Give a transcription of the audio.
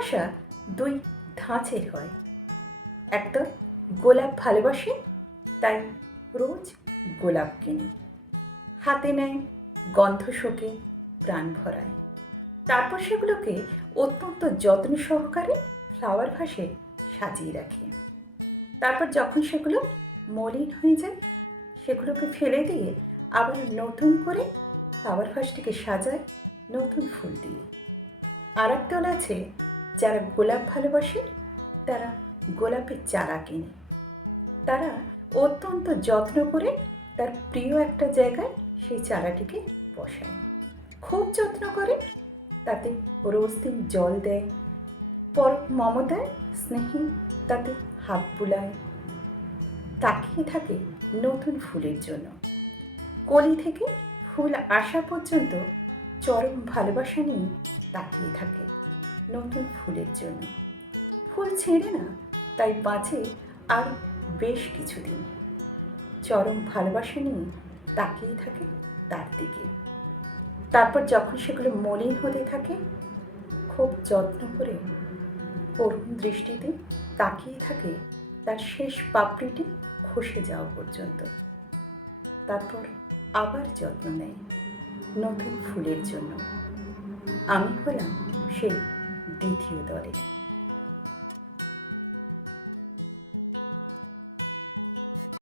ভালোবাসা দুই ধাঁচের হয়। একদল গোলাপ ভালোবাসে, তাই রোজ গোলাপ কিনে হাতে নেয়, গন্ধ শোকে প্রাণ ভরায়। তারপর সেগুলোকে অত্যন্ত যত্ন সহকারে ফ্লাওয়ার ভাসে সাজিয়ে রাখে। তারপর যখন সেগুলো মলিন হয়ে যায়, সেগুলোকে ফেলে দিয়ে আবার নতুন করে ফ্লাওয়ার ভাসটিকে সাজায় নতুন ফুল দিয়ে। আর একদল আছে যারা গোলাপ ভালোবাসে, তারা গোলাপের চারা কেনে। তারা অত্যন্ত যত্ন করে তার প্রিয় একটা জায়গায় সেই চারাটিকে বসায়, খুব যত্ন করে, তাতে রোজ দিন জল দেয়, পরম মমতায় স্নেহে তাতে হাত বুলায়, তাকিয়ে থাকে নতুন ফুলের জন্য। কলি থেকে ফুল আসা পর্যন্ত চরম ভালোবাসা নিয়ে তাকিয়ে থাকে নতুন ফুলের জন্য। ফুল ছেড়ে না, তাই বাঁচে আর বেশ কিছুদিন। চরম ভালোবাসা নিয়ে তাকিয়ে থাকে তার দিকে। তারপর যখন সেগুলো মলিন হতে থাকে, খুব যত্ন করে করুণ দৃষ্টিতে তাকিয়ে থাকে তার শেষ পাপড়িটি খসে যাওয়া পর্যন্ত। তারপর আবার যত্ন নেয় নতুন ফুলের জন্য। আমি হলাম সেই দ্বিতীয় দলের।